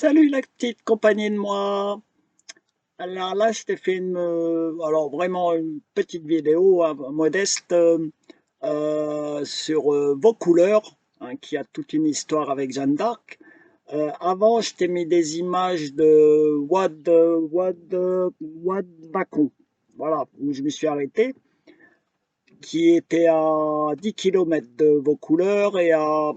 Salut la petite compagnie de moi. Alors là, je t'ai fait alors vraiment une petite vidéo hein, modeste sur vos couleurs, hein, qui a toute une histoire avec Jeanne d'Arc. Avant, je t'ai mis des images de Wad Bacon, voilà, où je me suis arrêté, qui était à 10 kilomètres de vos couleurs et à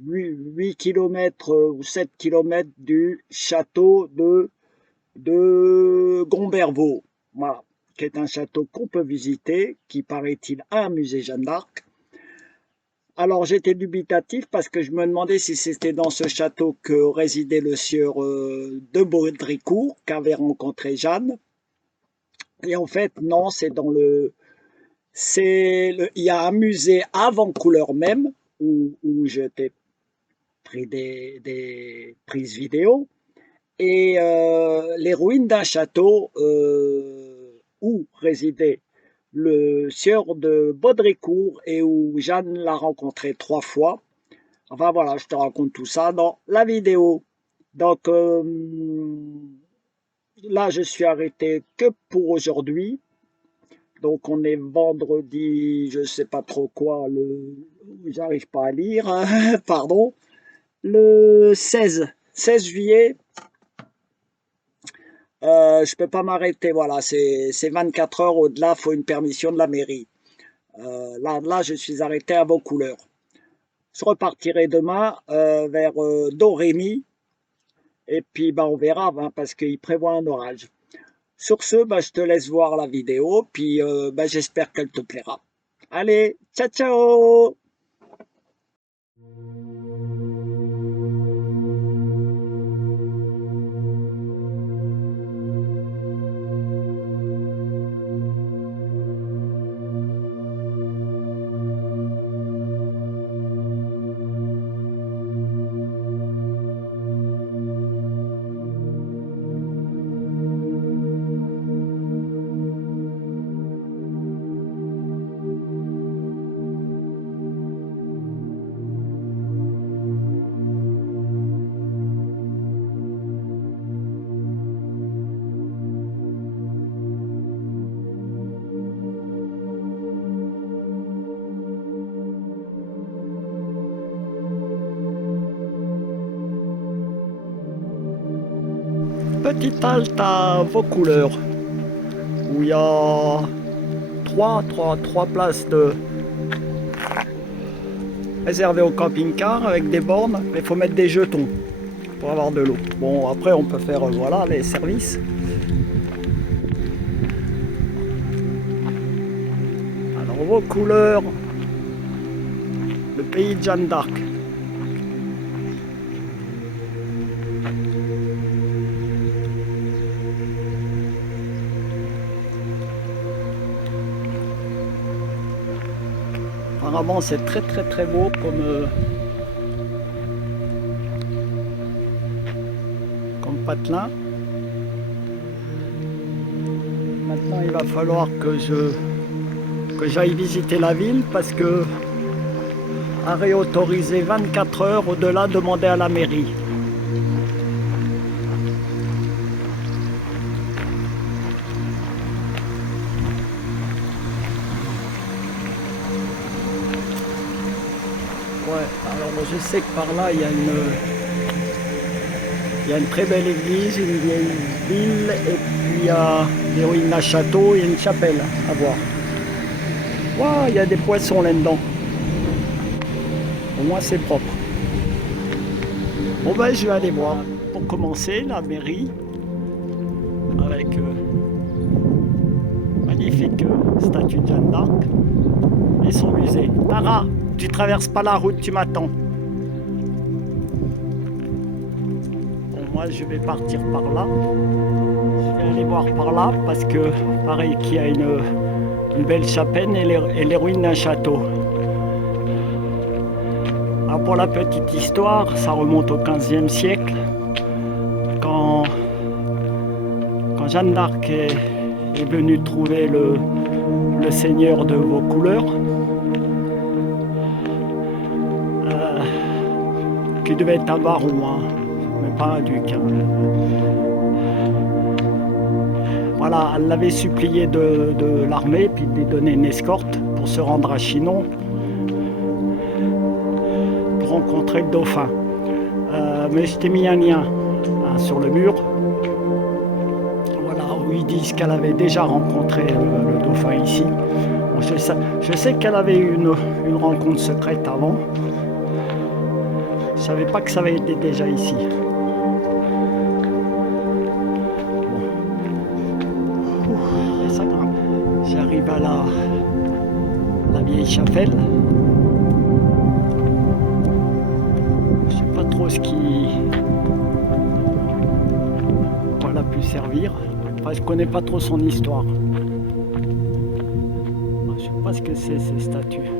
8 km ou 7 kilomètres du château de Gombervaux, voilà, qui est un château qu'on peut visiter, qui paraît-il a un musée Jeanne d'Arc. Alors j'étais dubitatif parce que je me demandais si c'était dans ce château que résidait le sieur de Baudricourt qu'avait rencontré Jeanne. Et en fait, non, il y a un musée avant couleur même où j'étais pris des prises vidéo et les ruines d'un château où résidait le sieur de Baudricourt et où Jeanne l'a rencontré 3 fois. Enfin voilà, je te raconte tout ça dans la vidéo. Donc là, je suis arrêté que pour aujourd'hui. Donc on est vendredi, je sais pas trop quoi, j'arrive pas à lire, pardon, le 16 juillet. Je peux pas m'arrêter, voilà, c'est 24 heures au-delà, faut une permission de la mairie. Là, je suis arrêté à vos couleurs. Je repartirai demain vers Dorémy et puis bah, on verra hein, parce qu'il prévoit un orage. Sur ce, bah, je te laisse voir la vidéo, puis bah, j'espère qu'elle te plaira. Allez, ciao ciao! Petite halte à vos couleurs, où il y a trois places réservées au camping-car avec des bornes, mais il faut mettre des jetons pour avoir de l'eau. Bon, après on peut faire voilà les services. Alors vos couleurs, le pays de Jeanne d'Arc. Apparemment c'est très beau comme patelin. Maintenant il va falloir que j'aille visiter la ville parce que arrêt autorisé 24 heures, au-delà demander à la mairie. Ouais, alors je sais que par là il y a une très belle église, une vieille ville, et puis il y a des ruines d'un château et une chapelle à voir. Waouh, il y a des poissons là-dedans. Au moins c'est propre. Bon ben je vais aller voir. Pour commencer, la mairie, avec magnifique statue de Jeanne d'Arc et son musée. Tara, tu traverses pas la route, tu m'attends. Bon, moi je vais partir par là. Je vais aller voir par là parce que pareil qu'il y a une belle chapelle et les ruines d'un château. Alors pour la petite histoire, ça remonte au XVe siècle, quand Jeanne d'Arc est venue trouver le seigneur de vos couleurs, qui devait être un baron, hein. mais pas un duc. Hein. Voilà, elle l'avait supplié de l'armée, puis de lui donner une escorte pour se rendre à Chinon, pour rencontrer le dauphin. Mais je t'ai mis un lien sur le mur, voilà, où ils disent qu'elle avait déjà rencontré le dauphin ici. Bon, je sais qu'elle avait eu une rencontre secrète avant. Je savais pas que ça avait été déjà ici. Et ça grimpe. J'arrive à la vieille chapelle. Je sais pas trop ce qui a pu servir. Enfin, je connais pas trop son histoire. Je sais pas ce que c'est ces statues.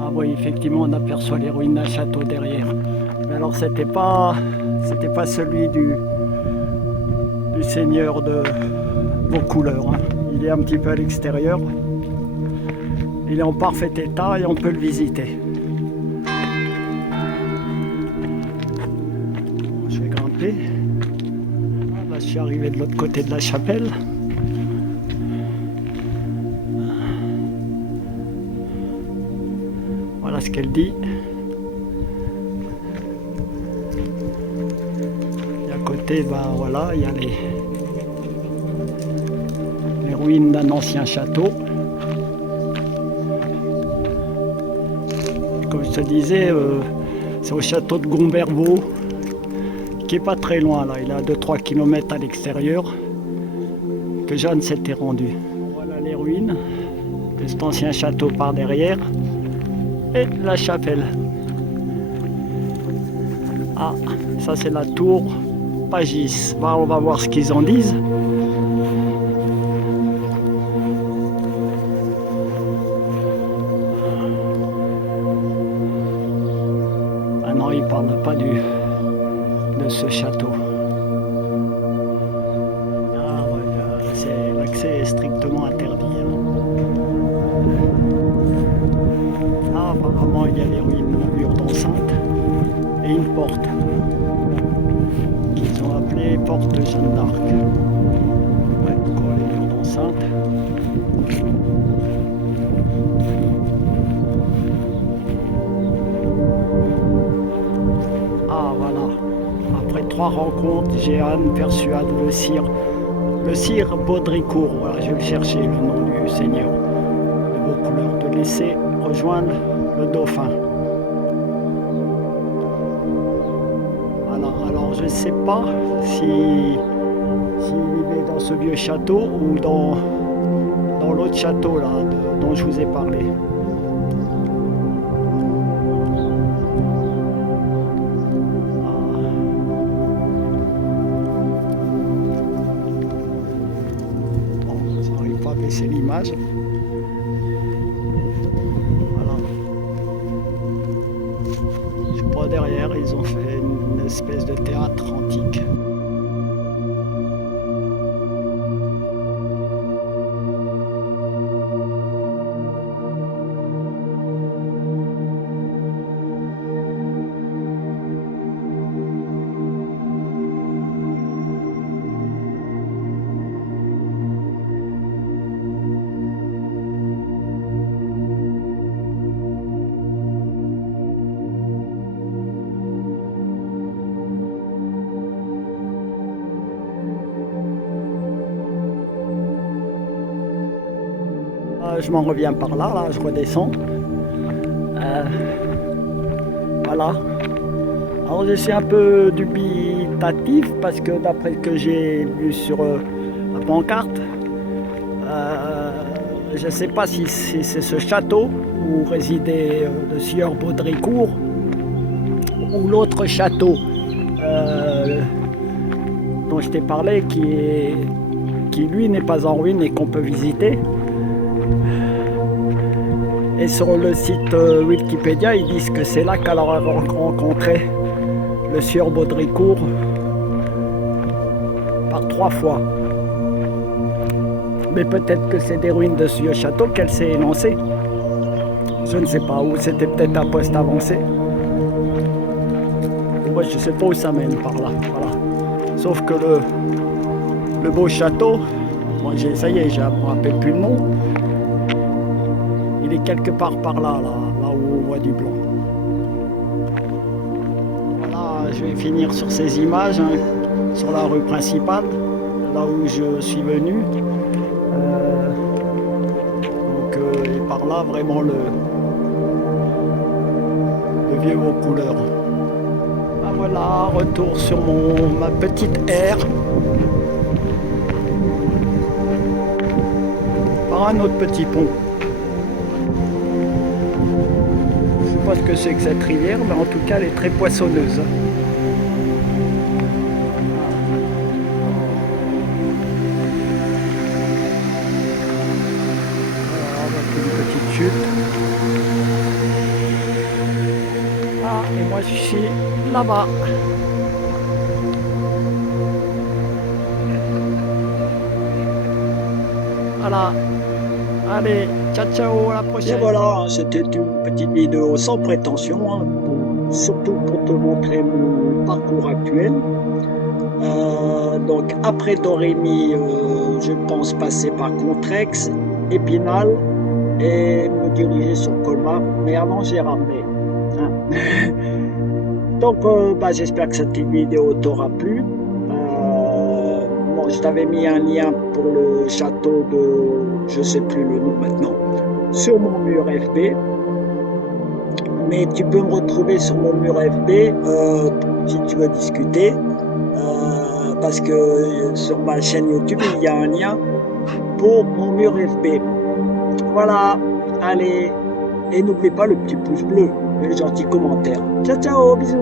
Ah oui, effectivement, on aperçoit les ruines d'un château derrière. Mais alors, c'était pas celui du seigneur de Vaucouleurs. Hein. Il est un petit peu à l'extérieur. Il est en parfait état et on peut le visiter. Je vais grimper. Là, je suis arrivé de l'autre côté de la chapelle. Voilà ce qu'elle dit. Et à côté, ben voilà, il y a les ruines d'un ancien château. Comme je te disais, c'est au château de Gombervaux, qui est pas très loin là. Il est à 2-3 km à l'extérieur, que Jeanne s'était rendue. Voilà les ruines de cet ancien château par derrière. Et la chapelle. Ah, ça c'est la tour Pagis. Bah, on va voir ce qu'ils en disent. Ah non, ils ne parlent pas de ce château. Ah, ouais, l'accès est strictement interdit. Hein. Ah, apparemment, il y a les ruines d'un mur d'enceinte et une porte qu'ils ont appelée porte de Jeanne d'Arc. Ouais, encore les murs d'enceinte. Ah, voilà. Après 3 rencontres, Jeanne persuade le sire Baudricourt, voilà, je vais chercher le nom du seigneur de Vaucouleurs, de laisser rejoindre le dauphin. Alors je ne sais pas s'il vivait dans ce vieux château ou dans l'autre château là dont je vous ai parlé. Bon, ça n'arrive pas à baisser l'image. Je crois derrière, ils ont fait une espèce de théâtre antique. Je m'en reviens par là, je redescends. Voilà. Alors je suis un peu dubitatif parce que d'après ce que j'ai vu sur la pancarte, je ne sais pas si c'est ce château où résidait le sieur Baudricourt ou l'autre château dont je t'ai parlé qui lui n'est pas en ruine et qu'on peut visiter. Et sur le site Wikipédia, ils disent que c'est là qu'elle a rencontré le sieur Baudricourt par 3 fois. Mais peut-être que c'est des ruines de ce vieux château qu'elle s'est élancée. Je ne sais pas, ou c'était peut-être un poste avancé. Ouais, je sais pas où ça mène par là, voilà. Sauf que le beau château, moi ça y est, je me rappelle plus le nom, il est quelque part par là, là où on voit du blanc. Voilà, je vais finir sur ces images, hein, sur la rue principale, là où je suis venu. Et par là, vraiment le vieux aux couleurs. Ah voilà, retour sur ma petite aire. Par un autre petit pont. Je ne sais pas ce que c'est que cette rivière, mais en tout cas elle est très poissonneuse. Voilà, avec une petite chute. Ah, et moi je suis là-bas. Voilà. Allez, ciao ciao, à la prochaine. Et voilà, c'était une petite vidéo sans prétention, hein, surtout pour te montrer mon parcours actuel. Donc après Dorémy, je pense passer par Contrex, Épinal et me diriger sur Colmar, mais avant j'ai ramené. Hein. Donc j'espère que cette vidéo t'aura plu. Bon, je t'avais mis un lien pour le château de, je sais plus le nom maintenant, sur mon mur FB. Mais tu peux me retrouver sur mon mur FB si tu veux discuter. Parce que sur ma chaîne YouTube, il y a un lien pour mon mur FB. Voilà, allez, et n'oublie pas le petit pouce bleu, et les gentils commentaires. Ciao, ciao, bisous.